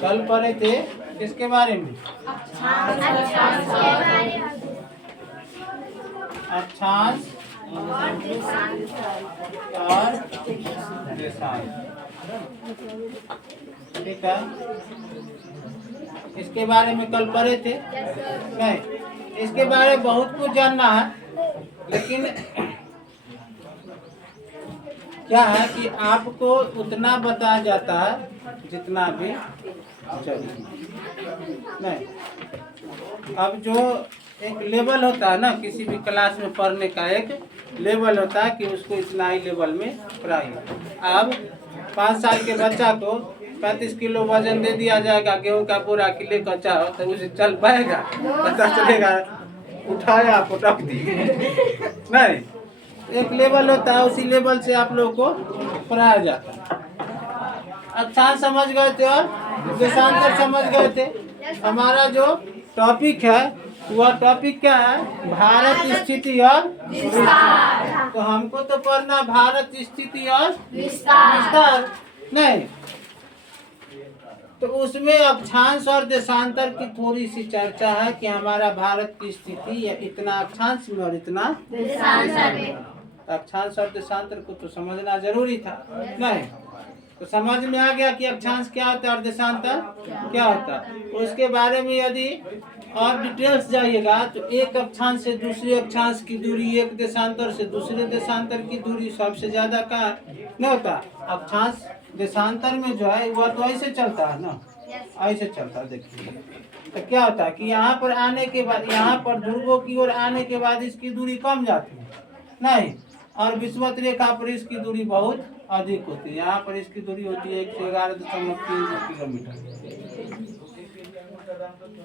कल पढ़े थे किसके बारे में? अक्षांश और देशांश। ठीक है, इसके बारे में कल पढ़े थे नहीं? इसके बारे में बहुत कुछ जानना है, लेकिन क्या है कि आपको उतना बताया जाता है जितना भी चाहिए। नहीं, अब जो एक लेवल होता है ना, किसी भी क्लास में पढ़ने का एक लेवल होता है कि उसको इतना ही लेवल में पढ़ाइए। अब 5 साल के बच्चा को 35 किलो वजन दे दिया जाएगा, गेहूं का बोरा कि लेकर चाहो, तो उसे चल पाएगा? पता चलेगा उठाया पटक दिए। नहीं, एक लेवल होता है, उसी लेवल से आप लोगों को पढ़ाया जाता है। अच्छा समझ गए थे और देशांतर समझ गए थे। हमारा जो टॉपिक है वह टॉपिक क्या है? भारत स्थिति और विस्तार। तो हमको तो पढ़ना भारत स्थिति और विस्तार नहीं, तो उसमें अक्षांश और देशांतर की थोड़ी सी चर्चा है कि हमारा भारत की स्थिति या इतना अक्षांश में और इतना देशांतर में। अक्षांश और देशांतर को तो समझना जरूरी था नहीं? तो समझ में आ गया कि अक्षांश क्या होता है और देशांतर क्या होता है। उसके बारे में यदि और डिटेल्स जाइएगा तो एक अक्षांश से दूसरे अक्षांश की दूरी, एक देशांतर से दूसरे देशांतर की दूरी सबसे ज्यादा कहाँ नहीं होता? अक्षांश। देशांतर में जो है वह तो ऐसे चलता है ना, ऐसे चलता है। देखिए तो क्या होता है कि यहाँ पर आने के बाद, यहाँ पर ध्रुवों की ओर आने के बाद इसकी दूरी कम जाती है नहीं, और विषुवत रेखा पर इसकी दूरी बहुत अधिक होती है। यहाँ पर इसकी दूरी होती है 111.3 किलोमीटर।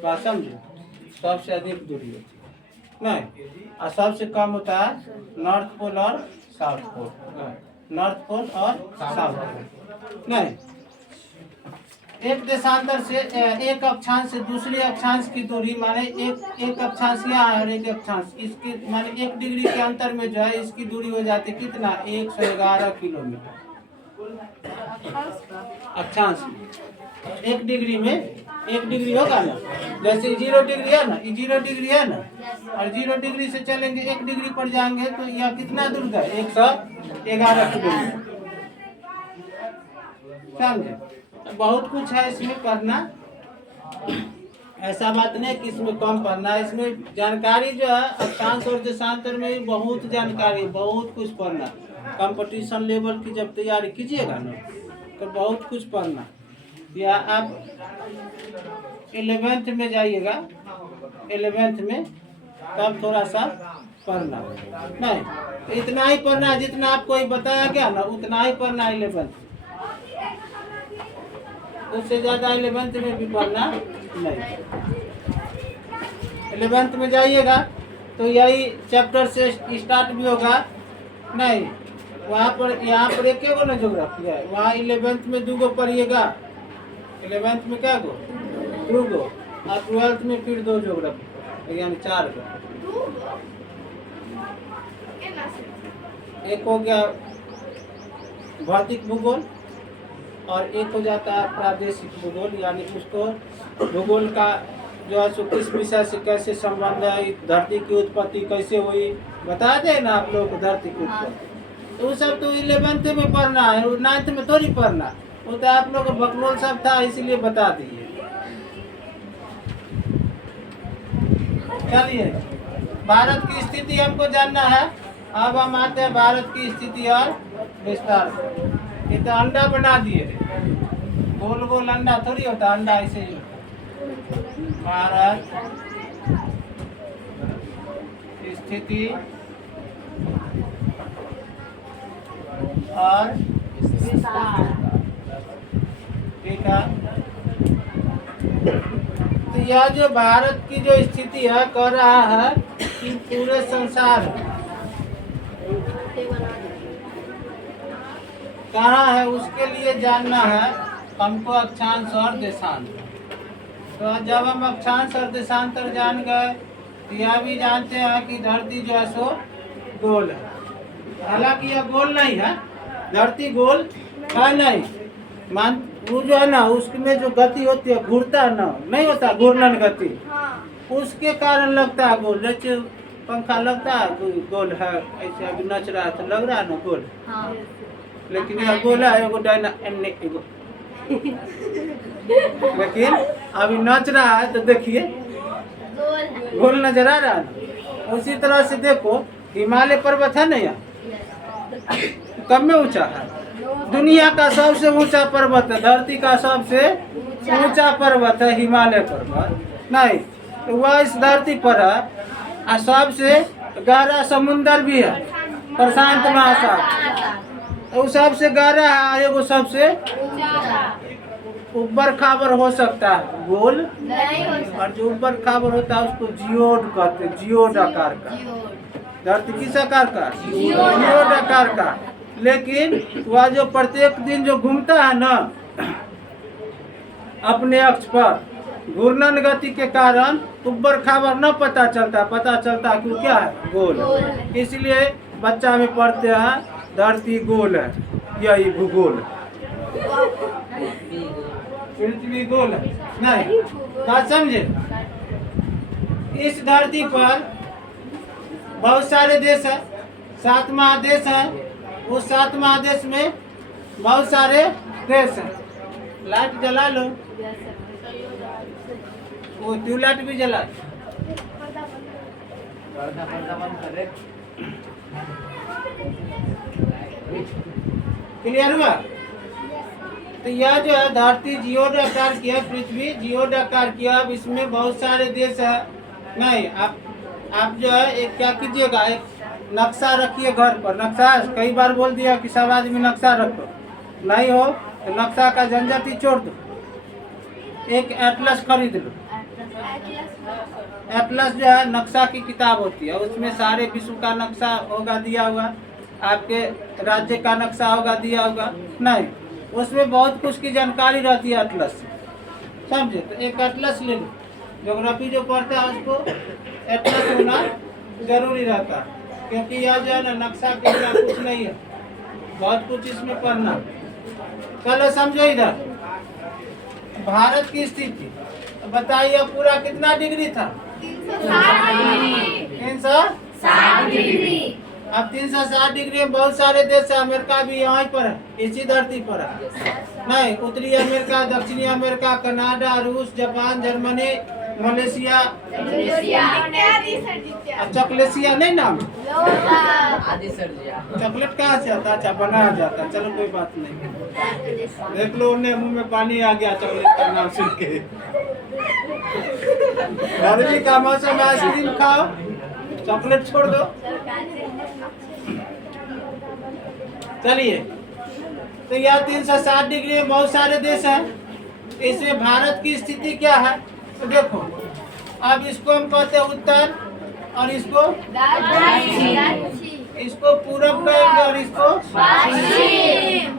बात समझे? सबसे अधिक दूरी होती है नहीं, और सबसे कम होता है नॉर्थ पोल और साउथ पोल। नॉर्थ पोल और साउथ पोल नहीं। एक देशांतर से, एक अक्षांश से दूसरे अक्षांश की दूरी माने एक अक्षांश यहाँ और एक अक्षांश, इसकी माने 1 डिग्री के अंतर में जो है इसकी दूरी हो जाती है कितना? 111 किलोमीटर। अक्षांश 1 डिग्री में 1 डिग्री होगा ना, जैसे 0 डिग्री है ना, 0 डिग्री है ना, और 0 डिग्री से चलेंगे 1 डिग्री पर जाएंगे तो यह कितना दूर है? 111 किलोमीटर। समझे? बहुत कुछ है इसमें पढ़ना, ऐसा बात नहीं कि इसमें कम पढ़ना है। इसमें जानकारी जो है अक्षांश और देशांतर में बहुत जानकारी, बहुत कुछ पढ़ना। कंपटीशन लेवल की जब तैयारी कीजिएगा ना तो बहुत कुछ पढ़ना। या आप 11th में जाइएगा, 11th में तब थोड़ा सा पढ़ना नहीं, तो इतना ही पढ़ना जितना आपको बताया गया ना, उतना ही पढ़ना 11th। उससे ज्यादा 11th में भी पढ़ना नहीं। 11th में जाइएगा तो यही चैप्टर से स्टार्ट भी होगा नहीं। वहाँ पर, यहाँ पर एक गो ना ज्योग्राफी है, वहाँ 11th में 2 गो पढ़िएगा। 11th में क्या गो? 2 गो, और 12th में फिर 2 ज्योग्राफी, यानी 4 गो। एक हो गया भौतिक भूगोल और एक हो जाता है प्रादेशिक भूगोल, यानी उसको भूगोल का जो है सो किस विषय से कैसे संबंध है, धरती की उत्पत्ति कैसे हुई, बता दे ना आप लोग को धरती की उत्पत्ति। तो वो सब तो 11th में पढ़ना है, 9th में थोड़ी पढ़ना। वो तो आप लोग बकलोल सब था इसीलिए बता दिए। चलिए, भारत की स्थिति हमको जानना है। अब हम आते हैं भारत की स्थिति और विस्तार। ये तो अंडा बना दिए, गोल गोल अंडा थोड़ी होता, अंडा ऐसे ही होता। भारत स्थिति और विस्तार, ठीक है। तो यह जो भारत की जो स्थिति है कह रहा है कि पूरे संसार कहाँ है उसके लिए जानना है हमको अक्षांश और देशांतर। तो जब हम अक्षांश और देशांतर जान गए तो यह भी जानते हैं कि धरती जो है सो गोल है। हालांकि यह गोल नहीं है, धरती गोल है नहीं, मान वो जो है ना उसमें जो गति होती है घूरता है ना, नहीं होता घूर्णन गति, उसके कारण लगता है गोल। जैसे पंखा लगता है गोल है, ऐसे अभी नच रहा है तो लग रहा है ना गोल, लेकिन यह गोल है एगो एगो लेकिन अभी नच रहा है तो देखिए गोल नजर आ रहा है ना। उसी तरह से देखो हिमालय पर्वत है ना, यहाँ कब में ऊंचा है, दुनिया का सबसे ऊंचा पर्वत है, धरती का सबसे ऊंचा पर्वत है हिमालय पर्वत, नहीं तो वह इस धरती पर है। और सबसे गहरा समुंदर भी है प्रशांत महासागर, वो सबसे गहरा है, एगो सबसे ऊपर खाबर हो सकता है गोल, और जो ऊपर खाबर होता है उसको जियोड कहते हैं, जियोड आकार का। धरती किस आकार का, जियोड आकार का। लेकिन वह जो प्रत्येक दिन जो घूमता है ना अपने अक्ष पर घूर्णन गति के कारण ऊपर खाबर न पता चलता कि वो क्या है, गोल। इसलिए बच्चा में पढ़ते हैं धरती गोल है, यही भूगोल, पृथ्वी गोल है, नहीं बात समझे। इस धरती पर बहुत सारे देश है, 7 महादेश है, उस 7 महादेश में बहुत सारे देश हैं। लाइट जला लो, वो ट्यूबलाइट भी जला, क्लियर हुआ। तो यह जो है धरती जियोड आकार की है, पृथ्वी जियोड आकार की है। अब इसमें बहुत सारे देश है, नहीं आप जो है एक क्या कीजिएगा, एक नक्शा रखिए घर पर। नक्शा कई बार बोल दिया कि सब आदमी नक्शा रखो, नहीं हो तो नक्शा का झंझट ही छोड़ दो, एक एटलस खरीद लो। एटलस जो है नक्शा की किताब होती है, उसमें सारे विश्व का नक्शा होगा दिया हुआ, आपके राज्य का नक्शा होगा दिया होगा, नहीं उसमें बहुत कुछ की जानकारी रहती है एटलस से, समझे। तो एक एटलस ले लो, ज्योग्राफी जो पढ़ता है उसको एटलस होना जरूरी रहता है, क्योंकि यह जो है ना नक्शा के बिना कुछ नहीं है, बहुत कुछ इसमें पढ़ना। चलो समझो इधर भारत की स्थिति बताइए, पूरा कितना डिग्री था, 360 डिग्री। अब 360 डिग्री में बहुत सारे देश है, अमेरिका भी यहाँ पर है, इसी धरती पर है, नहीं उत्तरी अमेरिका, दक्षिणी अमेरिका, कनाडा, रूस, जापान, जर्मनी, मलेशिया, चॉकलेशिया नहीं नाम, चॉकलेट कहाँ से आता, अच्छा बनाया जाता, चलो कोई बात नहीं। देख लो उन्हें मुंह में पानी आ गया चॉकलेट का नाम सुन के। गर्मी का मौसम में आइसक्रीम खाओ, चॉकलेट छोड़ दो। चलिए, तो यह 360 डिग्री में बहुत सारे देश हैं, इसमें भारत की स्थिति क्या है तो देखो। अब इसको हम कहते हैं उत्तर, और इसको पूरब कहेंगे, और इसको पश्चिम।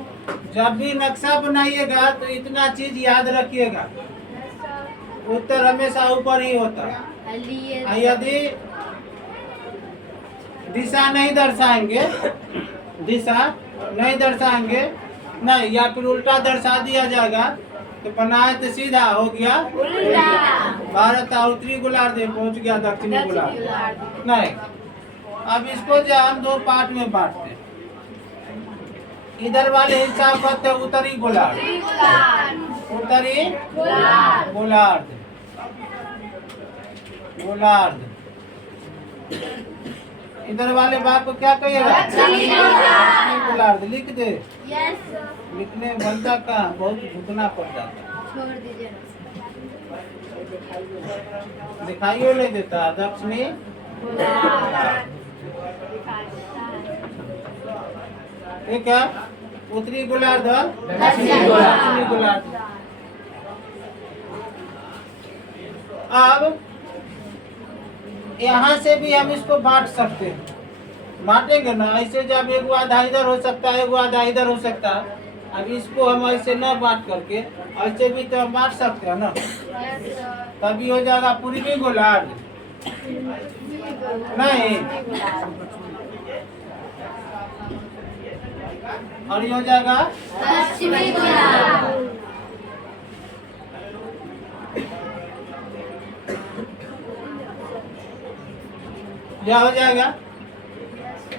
जब भी नक्शा बनाइएगा तो इतना चीज याद रखिएगा, उत्तर हमेशा ऊपर ही होता है। यदि दिशा नहीं दर्शाएंगे, नहीं या फिर उल्टा दर्शा दिया जाएगा तो बनाए तो सीधा हो गया उल्टा। भारत उत्तरी गोलार्ध में पहुंच गया दक्षिणी गोलार्ध, नहीं। अब इसको जो हम 2 पार्ट में बांटते हैं, इधर वाले हिस्सा कहते हैं उत्तरी गोलार्ध, गोलार्ध। इधर वाले भाग को क्या कहिएगा, दक्षिणी गोलार्ध। लिख दे, लिखने बनता कहाँ, बहुत झुकना पड़ जाता, दिखाइए नहीं देता। दक्षिणी ठीक है, उत्तरी गोलार्ध, दक्षिणी गोलार्ध। अब यहाँ से भी हम इसको बांट सकते हैं, बांटेंगे ना ऐसे, जब एक आधा इधर हो सकता है, एक आधा इधर हो सकता है। अब इसको हम ऐसे न बांट करके ऐसे भी तो हम बांट सकते हैं ना, तभी हो जाएगा पूर्वी गोलार्ध, नहीं और ये हो जाएगा पश्चिमी गोलार्ध। क्या हो जाएगा?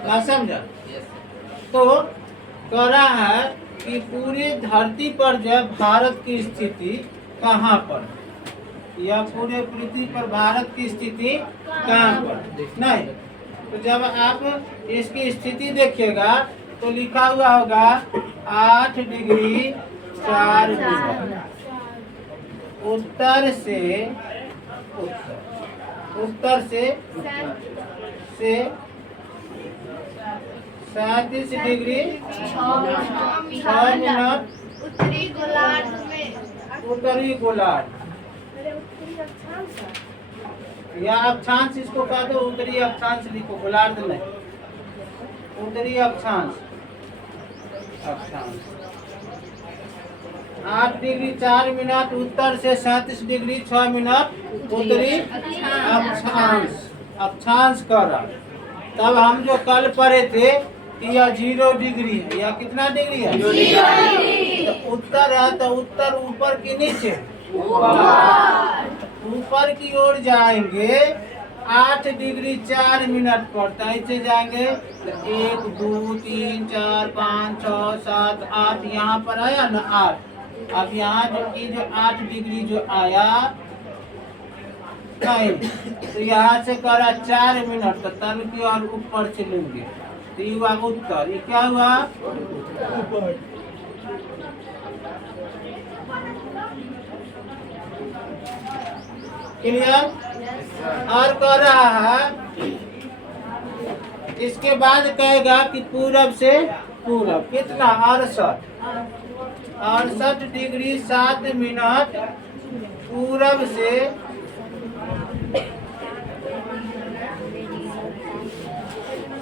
ना समझा? तो कह रहा है कि पूरी धरती पर जो है भारत की स्थिति कहाँ पर, या पूरे पृथ्वी पर भारत की स्थिति कहाँ पर? नहीं, तो जब आप इसकी स्थिति देखिएगा तो लिखा हुआ होगा 8 डिग्री 4 मिनट उत्तर से उत्तर से 37 डिग्री 6 मिनट उत्तरी गोलार्ध में उत्तरी गोलार्ध, या अक्षांश इसको कह दो, उत्तरी अक्षांश लिखो, गोलार्ध नहीं, उत्तरी अक्षांश। 8 डिग्री 4 मिनट उत्तर से 37 डिग्री 6 मिनट उत्तरी अक्षांश, अक्षांश कर रहा। तब हम जो कल पढ़े थे कि यह 0 डिग्री है, या कितना डिग्री है? 0 डिग्री। तो उत्तर है, तो उत्तर ऊपर की नीचे, ऊपर की ओर जाएंगे 8 डिग्री 4 मिनट पर, तो ऐसे जाएंगे 1 2 3 4 5 6 7 8, यहाँ पर आया ना 8। अब यहाँ जो 8 डिग्री जो आया नहीं, तो यहाँ से करा 4 मिनट, तो तल की और ऊपर से लेंगे, तो ये हुआ उत्तर। ये क्या हुआ? क्लियर? और कह रहा है इसके बाद कहेगा कि पूरब से पूरब कितना? 68 डिग्री 7 मिनट पूरब से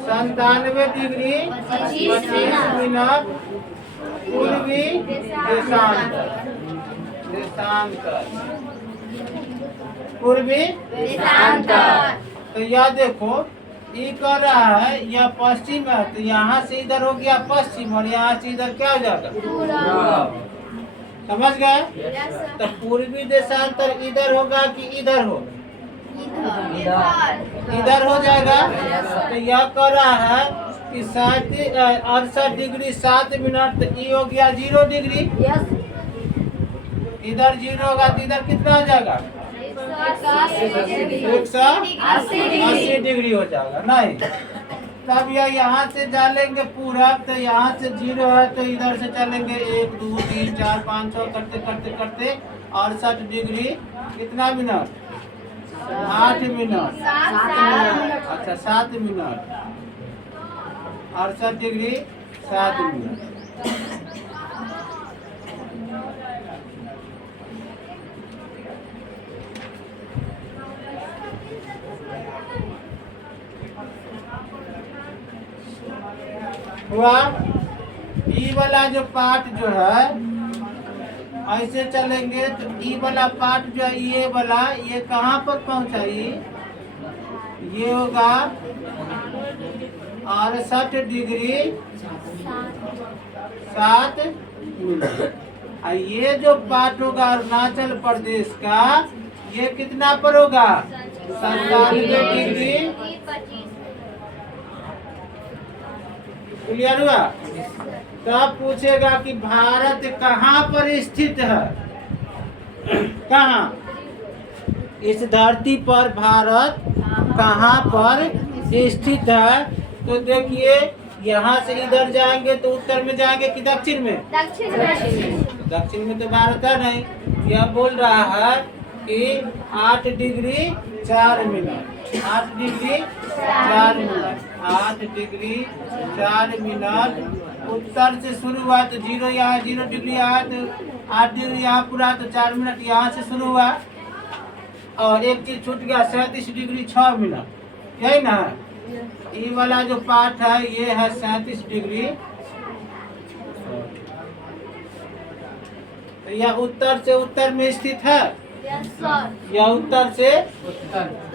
97 डिग्री 25 मिनट पूर्वी देशांतर, पूर्वी देशांतर। तो यह देखो, ये कर रहा है यह पश्चिम है, तो यहाँ से इधर हो गया पश्चिम, और यहाँ से इधर क्या हो जाएगा? पूरब। समझ गए? तो पूर्वी देशांतर इधर होगा कि इधर हो? इधर हो जाएगा। तो यह कर रहा है कि 68 डिग्री 7 मिनट, तो ये हो गया 0 डिग्री। इधर 0 होगा तो इधर कितना हो जाएगा? 180 डिग्री हो जाएगा। नहीं, तब यह यहाँ से डालेंगे पूरब, तो यहाँ से 0 है, तो इधर से चलेंगे 1 2 3 4 5 6 करते करते करते 68 डिग्री कितना मिनट? 8 मिनट। अच्छा 7 मिनट, 68 डिग्री 7 मिनट। हुआ? ई वाला जो पार्ट जो है ऐसे चलेंगे, तो ई वाला पार्ट जो है ये वाला, ये कहाँ पर पहुँचा? ये होगा 68 डिग्री 7 मिनट। और ये जो पार्ट होगा अरुणाचल प्रदेश का, ये कितना पर होगा? 97 डिग्री। क्लियर हुआ? तब पूछेगा कि भारत कहाँ पर स्थित है? कहाँ? इस धरती पर भारत कहाँ पर स्थित है? तो देखिए, यहाँ से इधर जाएंगे तो उत्तर में जाएंगे कि दक्षिण में? दक्षिण में तो भारत है नहीं। यह बोल रहा है कि 8 degree 4 minute, 8 degree 4 minute, 8 degree 4 minute उत्तर से शुरू हुआ, तो 0 यहाँ 0 डिग्री आया, तो 8 डिग्री यहाँ पूरा, तो 4 मिनट यहाँ से शुरू हुआ, और एक चीज छूट गया 37 डिग्री 6 मिनट, यही ना? ये वाला जो पार्ट है ये है 37 डिग्री। तो यह उत्तर से उत्तर में स्थित है, यह उत्तर से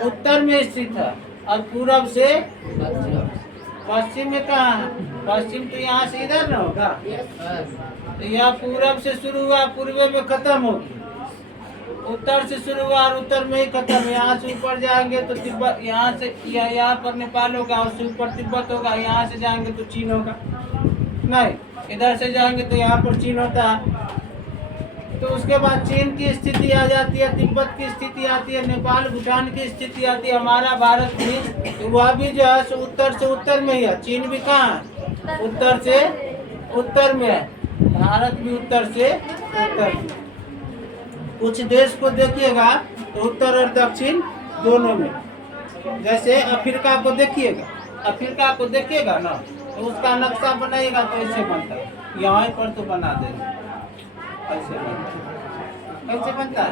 उत्तर में स्थित है, और पूरब से पश्चिम में कहाँ है? पश्चिम तो यहाँ से इधर ना होगा, तो यह पूरब से शुरू हुआ, पूर्व में खत्म हो गया, उत्तर से शुरू हुआ और उत्तर में ही खत्म। यहाँ से ऊपर जाएंगे तो तिब्बत, यहाँ से यहाँ पर नेपाल होगा, उससे ऊपर तिब्बत होगा, यहाँ से जाएंगे तो चीन होगा। नहीं, इधर से जाएंगे तो यहाँ पर चीन होता है। तो उसके बाद चीन की स्थिति आ जाती है, तिब्बत की स्थिति आती है, नेपाल भूटान की स्थिति आती है, हमारा भारत भी, तो वह भी जो है सो उत्तर से उत्तर में ही है। चीन भी कहाँ है? उत्तर से उत्तर में है। भारत भी उत्तर से उत्तर में। कुछ देश को देखिएगा तो उत्तर और दक्षिण दोनों में। जैसे अफ्रीका को देखिएगा, अफ्रीका को देखिएगा ना, तो उसका नक्शा बनाइएगा तो ऐसे बनता है। यहाँ पर तो बना देंगे ऐसे बनता है। कैसे बनता है?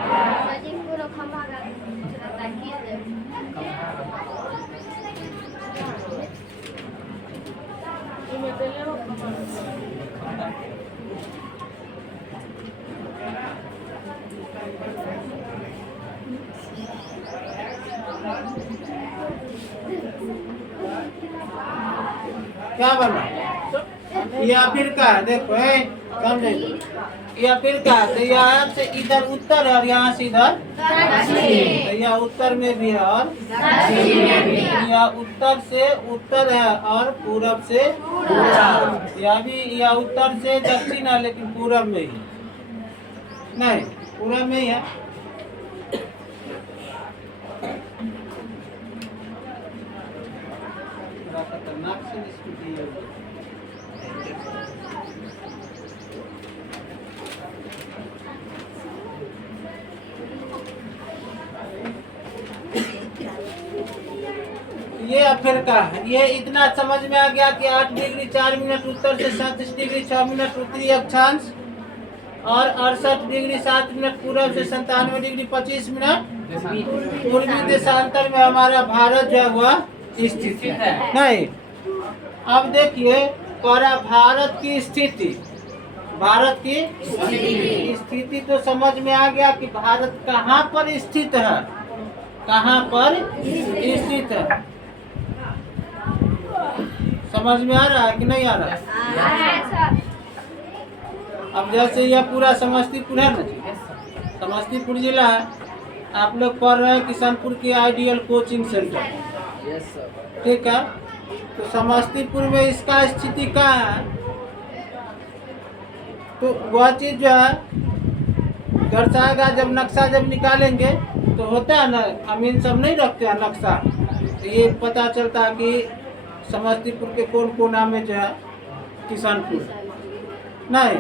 क्या बना? ये अफ्रीका है, देखो समझे, ये अफ्रीका है। तो यहाँ से इधर उत्तर है और यहाँ से इधर दक्षिण। तो यह उत्तर में भी है और यह उत्तर से उत्तर है और पूरब से पूरब। यह भी यह उत्तर से दक्षिण है लेकिन पूरब में ही नहीं, पूरब में ही है। खतरनाक से स्थिति है। ये अफ्रीका है। ये इतना समझ में आ गया कि 8 डिग्री 4 मिनट उत्तर से 37 डिग्री 6 मिनट उत्तरी अक्षांश और 68 डिग्री 7 मिनट पूर्व से 97 डिग्री 25 मिनट पूर्वी देशांतर में हमारा भारत जो है वह स्थित है। नहीं, अब देखिए पूरा भारत की स्थिति, भारत की स्थिति तो समझ में आ गया कि भारत कहाँ पर स्थित है, कहाँ पर स्थित है। समझ में आ रहा है कि नहीं आ रहा है? अब जैसे यह पूरा समस्तीपुर है ना, समस्तीपुर जिला है। आप लोग पढ़ रहे हैं किशनपुर की आइडियल कोचिंग सेंटर, ठीक है। तो समस्तीपुर में इसका स्थिति कहाँ है, तो वह चीज जो है दर्शाएगा। जब नक्शा जब निकालेंगे तो होता है ना, अमीन सब नहीं रखते हैं नक्शा, तो ये पता चलता है कि समस्तीपुर के कौन कोना में जो है किशनपुर नहीं,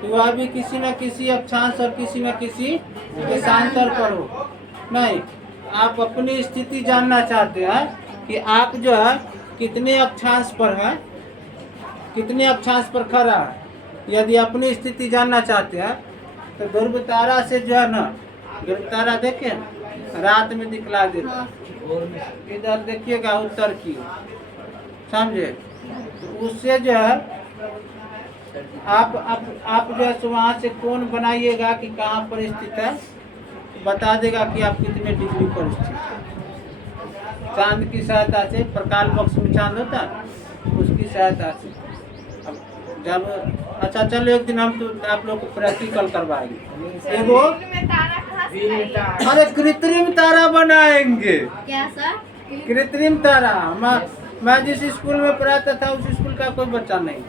तो वह भी किसी न किसी अक्षांश और किसी न किसी देशांतर पर हो। नहीं, आप अपनी स्थिति जानना चाहते हैं कि आप जो है कितने अक्षांश पर है, कितने अक्षांश पर खड़ा है। यदि अपनी स्थिति जानना चाहते हैं तो ध्रुव तारा से जो है ना, ध्रुव तारा देखे रात में दिखला देता, इधर देखिएगा उत्तर की, समझे। तो उससे जो है आप जो है वहाँ से कोण बनाइएगा कि कहाँ पर स्थित है, बता देगा कि आप कितने डिग्री पर स्थित है। चांद की सहायता से, प्रकाश बॉक्स में चांद होता है, उसकी सहायता से। अब जब अच्छा चलो एक दिन हम तो आप लोग को प्रैक्टिकल करवाएंगे। एगो अरे कृत्रिम तारा बनाएंगे। क्या सर? कृत्रिम तारा। मैं जिस स्कूल में पढ़ाता था उस स्कूल का कोई बच्चा नहीं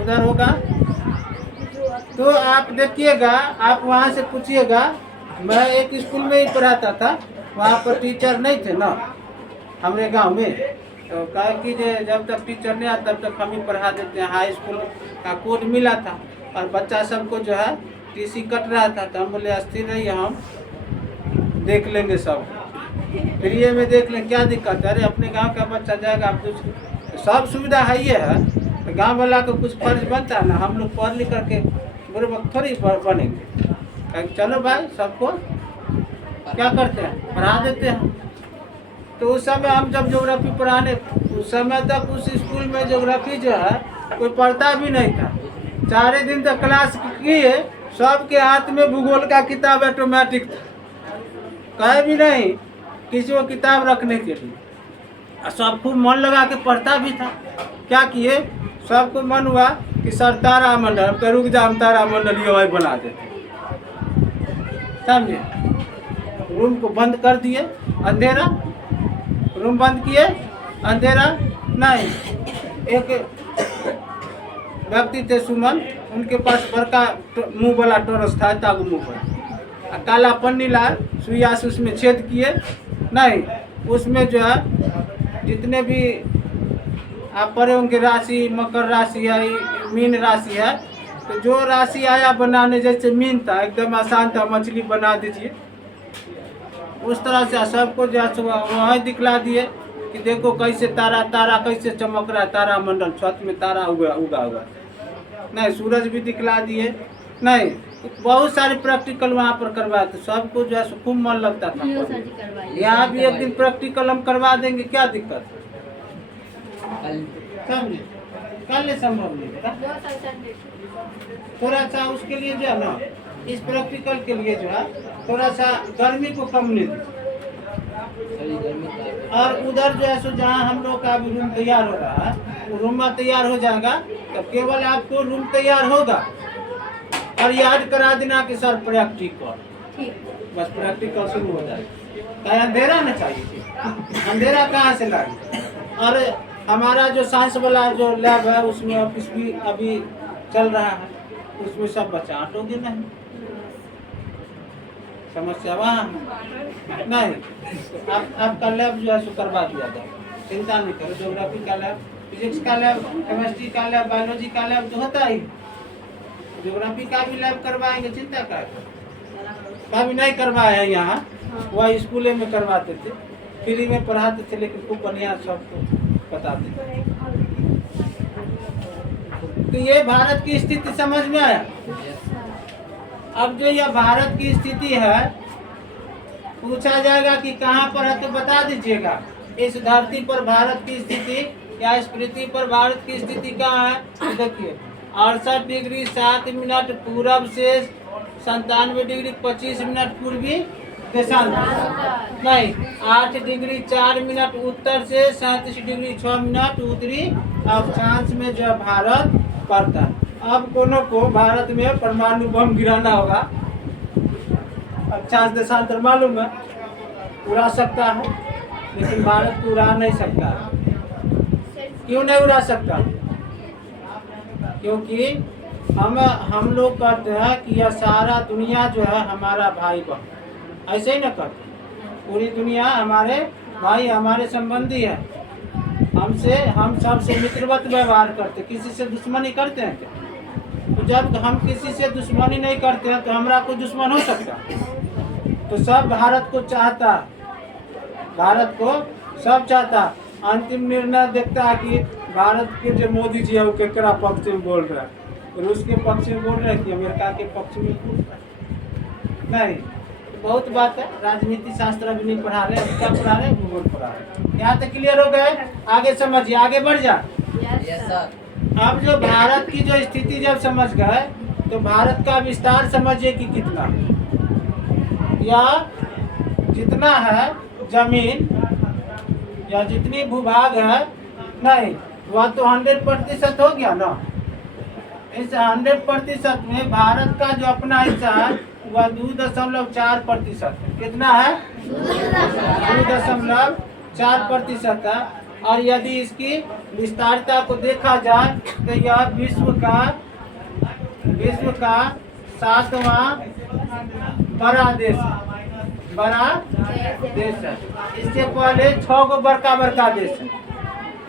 उधर होगा। तो आप देखिएगा, आप वहाँ से पूछिएगा। मैं एक स्कूल में ही पढ़ाता था, वहाँ पर टीचर नहीं थे ना हमारे गांव में, तो कहा कि जब तक टीचर नहीं आता तब तक हम ही पढ़ा देते हैं। हाई स्कूल का कोड मिला था और बच्चा सबको जो है टीसी कट रहा था, तो हम बोले अस्थिर रहिए, हम देख लेंगे सब, फ्री में देख लें, क्या दिक्कत है। अरे अपने गांव का बच्चा जाएगा, आप कुछ सब सुविधा है ये है, तो गांव वाला को कुछ फर्ज बनता है ना। हम लोग पढ़ लिख करके बुरे वक्त थोड़ी बनेंगे। चलो भाई, सबको क्या करते हैं, पढ़ा देते हैं। तो उस समय हम जब ज्योग्राफी पढ़ाने, उस समय तक उस स्कूल में ज्योग्राफी जो है कोई पढ़ता भी नहीं था। 4 दिन तक क्लास किए, सबके हाथ में भूगोल का किताब ऑटोमेटिक था, कहे भी नहीं किसी को किताब रखने के लिए। और सब खूब मन लगा के पढ़ता भी था। क्या किए, सबको मन हुआ कि सर तारा मंडल, हम रुक जा, हम तारा मंडल ये बना देते। समझे। रूम को बंद कर दिए, अंधेरा, रूम बंद किए, अंधेरा नहीं। एक व्यक्ति थे सुमन, उनके पास बड़का मुंह वाला टोरस था, तागु मुंह पर, काला पन्नी लाए, सुइया से उसमें छेद किए, नहीं उसमें जो है जितने भी आप पढ़े होंगे राशि, मकर राशि है, मीन राशि है, तो जो राशि आया बनाने, जैसे मीन था एकदम आसान था, मछली बना दीजिए, उस तरह से सबको जो है वहाँ दिखला दिए कि देखो कैसे तारा तारा कैसे चमक रहा है, तारा मंडल, छत में तारा उगा हुआ। नहीं सूरज भी दिखला दिए, नहीं बहुत सारे प्रैक्टिकल वहाँ पर करवाए थे, सबको जो है खूब मन लगता था। यहाँ भी एक दिन प्रैक्टिकल हम करवा देंगे, क्या दिक्कत है, समझे। कल संभव नहीं बेटा, थोड़ा सा उसके लिए जो है ना, इस प्रैक्टिकल के लिए जो है थोड़ा सा गर्मी को कम नहीं दी। और उधर जो है सो जहाँ हम लोग का अभी रूम तैयार हो रहा है, वो रूम में तैयार हो जाएगा, तो केवल आपको रूम तैयार होगा और याद करा देना कि सर प्रैक्टिकल, बस प्रैक्टिकल शुरू हो जाएगा। अंधेरा ना चाहिए, अंधेरा कहाँ से लाए। और हमारा जो साइंस वाला जो लैब है उसमें ऑफिस भी अभी चल रहा है, उसमें सब बच्चा हटोगे नहीं, समस्या वहाँ नहीं। आपका लैब जो है सो करवा दिया जाए, चिंता नहीं करो। ज्योग्राफी का लैब, फिजिक्स का लैब, केमिस्ट्री का लैब, बायोलॉजी का लैब तो होता ही, ज्योग्राफी का भी लैब करवाएंगे, चिंता का भी नहीं करवाया है यहाँ, वह स्कूल में करवाते थे, फ्री में पढ़ाते थे, लेकिन खूब बढ़िया सबको बताते थे। तो ये भारत की स्थिति समझ में आया। अब जो यह भारत की स्थिति है, पूछा जाएगा कि कहाँ पर है तो बता दीजिएगा। इस धरती पर भारत की स्थिति या इस पृथ्वी पर भारत की स्थिति कहाँ है, तो देखिए 68 डिग्री 7 मिनट पूरब से 97 डिग्री 25 मिनट पूर्वी देशांतर, नहीं 8 डिग्री 4 मिनट उत्तर से 37 डिग्री 6 मिनट उत्तरी अक्षांश में जो भारत पड़ता है। अब कोनो को भारत में परमाणु बम गिराना होगा, अक्षांश देशांतर मालूम है, उड़ा सकता है, लेकिन भारत को उड़ा नहीं सकता। क्यों नहीं उड़ा सकता? क्योंकि हम लोग कहते हैं कि यह सारा दुनिया जो है हमारा भाई बहन, ऐसे ही न करते, पूरी दुनिया हमारे भाई, हमारे संबंधी है, हम सबसे मित्रवत व्यवहार करते, किसी से दुश्मनी करते हैं क्या? तो जब हम किसी से दुश्मनी नहीं करते हैं तो हमारा कोई दुश्मन हो सकता? तो सब भारत को चाहता, भारत को सब चाहता। अंतिम निर्णय देखता है कि भारत के जो मोदी जी है वो केकरा पक्ष में बोल रहा है, रूस के पक्ष में बोल रहे हैं कि अमेरिका के पक्ष में बोल रहा है। नहीं, बहुत बात है, राजनीति शास्त्र अभी नहीं पढ़ा रहे, क्या पढ़ा रहे, भूगोल पढ़ा रहे। यहाँ तक क्लियर हो गए? आगे समझिए, आगे बढ़ जा। अब जो भारत की जो स्थिति जब समझ गए तो भारत का विस्तार समझिए कि कितना, या जितना है जमीन या जितनी भूभाग है, नहीं वह तो 100% हो गया ना। इस 100% में भारत का जो अपना हिस्सा है वह 2.4% है। कितना है? 2.4% है। और यदि इसकी विस्तारता को देखा जाए तो यह विश्व का 7वां बड़ा देश है, बड़ा देश है। इससे पहले 6 गो बड़का देश है।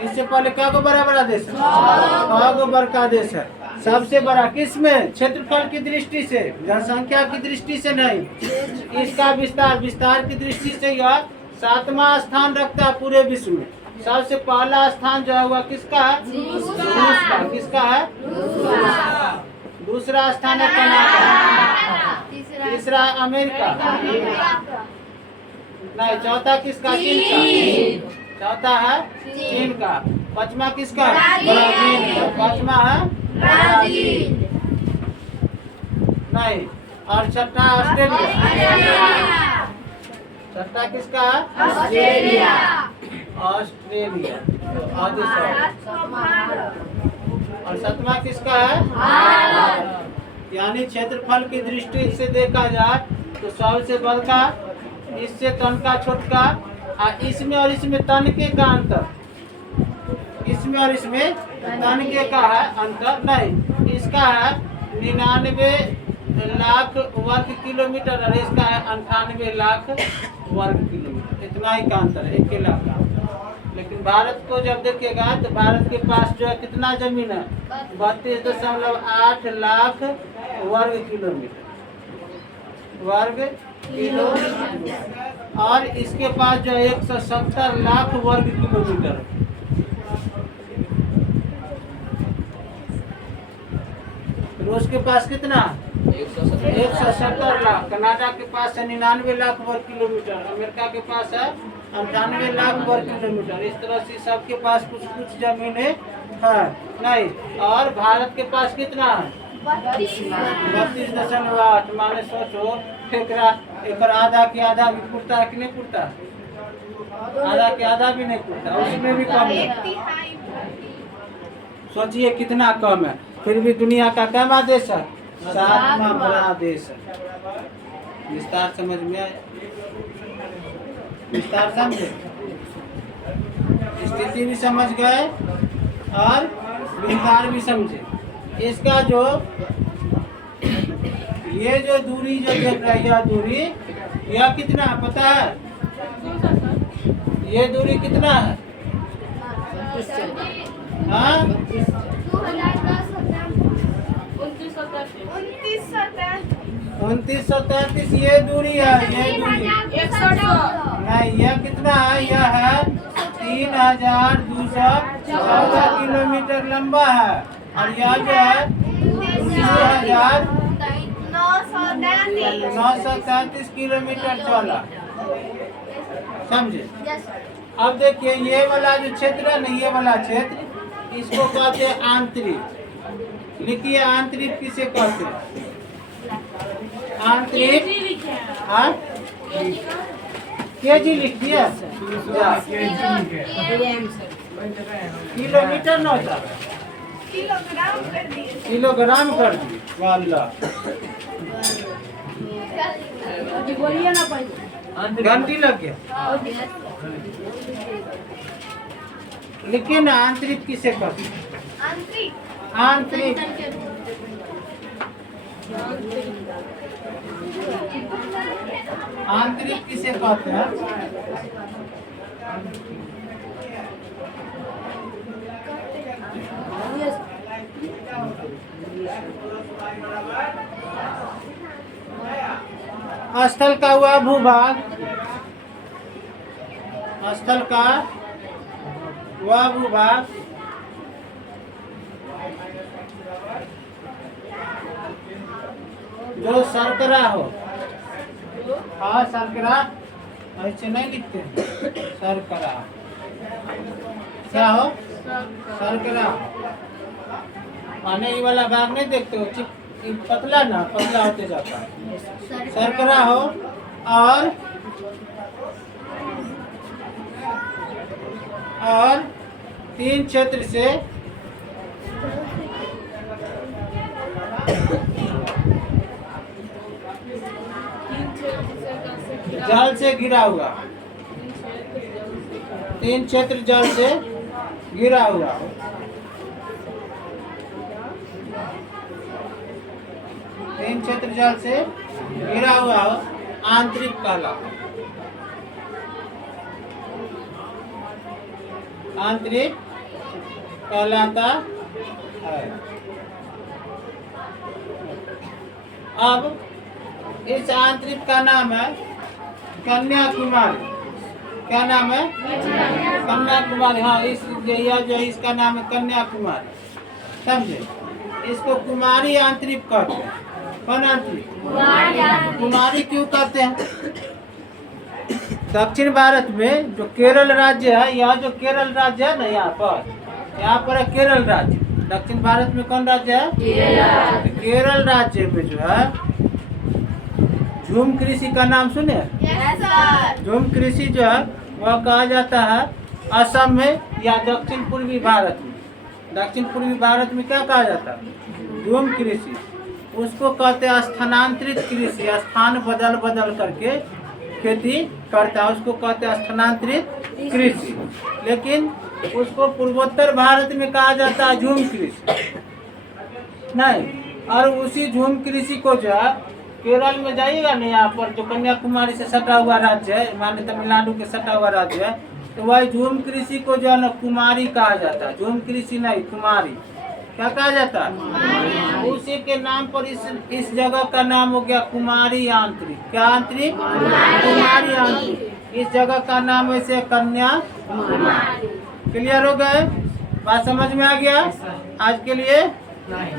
इससे पहले क्या गो बड़ा देश है? 6 गो बड़का देश है। सबसे बड़ा किसमें? क्षेत्रफल की दृष्टि से, जनसंख्या की दृष्टि से नहीं। इसका विस्तार की दृष्टि से यह 7वां स्थान रखता है पूरे विश्व में। सबसे पहला स्थान जो है वह किसका है? रूस का। किसका है? दूसरा स्थान है कनाडा, तीसरा अमेरिका, नहीं चौथा किसका? चीन का। चौथा है चीन का। 5वां किसका? ब्राजील। 5वां है ब्राजील, नहीं। और 6ठा ऑस्ट्रेलिया। 6ठा किसका है? ऑस्ट्रेलिया। और 7वां किसका है? यानी क्षेत्रफल की दृष्टि से देखा जाए तो सबसे बड़का, इससे तनका छोटका, और इसमें और इसमें तनके का अंतर, इसमें और इसमें तनके का है अंतर नहीं। इसका है 99 लाख वर्ग किलोमीटर और इसका है 98 लाख वर्ग किलोमीटर, इतना ही का अंतर है, 1 लाख का। लेकिन भारत को जब देखेगा तो भारत के पास जो है कितना जमीन है, 32.8 लाख वर्ग किलोमीटर, और इसके पास जो है 170 लाख वर्ग किलोमीटर है। रूस के पास कितना, 170 लाख। कनाडा के पास है 99 लाख वर्ग किलोमीटर, अमेरिका के पास है 98 लाख वर्ग किलोमीटर। इस तरह से सबके पास कुछ कुछ जमीनें है नहीं। और भारत के पास कितना है, 32.8। माने सोचो एक आधा की आधा भी पुरता है कि नहीं पुरता, आधा के आधा भी नहीं पुरता, उसमें भी कम है। सोचिए कितना कम है, फिर भी दुनिया का कैमा देश है, 7वां बड़ा देश है। विस्तार समझ में आया, विस्तार समझे, स्थिति भी समझ गए और विस्तार भी समझे। इसका जो ये जो दूरी जो देख रहा है, यह दूरी, यह कितना पता है, ये दूरी कितना है, हाँ 2933 ये दूरी है, ये दूरी नहीं, यह कितना है, यह है 3214 किलोमीटर लंबा है, और यह जो है 2933 किलोमीटर चौड़ा। समझे। अब देखिए ये वाला जो क्षेत्र है ना, ये वाला क्षेत्र, इसको कहते हैं आंतरिक। लिखिए आंतरिक किसे कहते हैं, आंतरिक, हाँ केजी लिख दिया, किलोमीटर न होता, किलोग्राम कर दिए, वाला घंटी लग गया। लिखिए ना आंतरिक किसे कहते हैं, आंतरिक, आंतरिक किसे कहते हैं, स्थल का हुआ भूभाग, स्थल का हुआ भूभाग, जो सरकरा हो, हाँ सरकरा, ऐसे नहीं लिखते हैं, सरकरा क्या हो, सरकरा माने ये वाला भाग नहीं देखते हो, पतला ना पतला होते जाता है, सरकरा हो। और 3 क्षेत्र से जल से घिरा हुआ, 3 क्षेत्र जल से घिरा हुआ, 3 क्षेत्र जल से घिरा हुआ हो, आंतरिक कहलाता, आंतरिक कहलाता है। अब इस आंतरिक का नाम है कन्याकुमारी। क्या नाम है, कन्याकुमारी। हाँ इस यह जो इसका नाम है कन्याकुमारी, समझे। इसको कुमारी आंतरिक कहते हैं। कौन आंतरिक, कुमारी क्यों कहते हैं। दक्षिण भारत में जो केरल राज्य है, यह जो केरल राज्य है ना, यहाँ पर है केरल राज्य। दक्षिण भारत में कौन राज्य है, केरल राज्य में जो है झूम कृषि का नाम सुने। झूम कृषि जो है वह कहा जाता है असम में या दक्षिण पूर्वी भारत में। दक्षिण पूर्वी भारत में क्या कहा जाता है, झूम कृषि। उसको कहते हैं स्थानांतरित कृषि। स्थान बदल बदल करके खेती करता है, उसको कहते हैं स्थानांतरित कृषि। लेकिन उसको पूर्वोत्तर भारत में कहा जाता है झूम कृषि नहीं। और उसी झूम कृषि को जो है केरल में जाइएगा ना, यहाँ पर जो कन्याकुमारी से सटा हुआ राज्य है, माने तमिलनाडु के सटा हुआ राज्य है, तो वही झूम कृषि को जो है ना कुमारी कहा जाता है। झूम कृषि नहीं, कुमारी। क्या कहा जाता है? उसी के नाम पर इस जगह का नाम हो गया कुमारी आंतरिक। क्या आंतरिक? कुमारी आंतरिक। इस जगह का नाम ऐसे कन्या। क्लियर हो गए? बात समझ में आ गया? आज के लिए नहीं।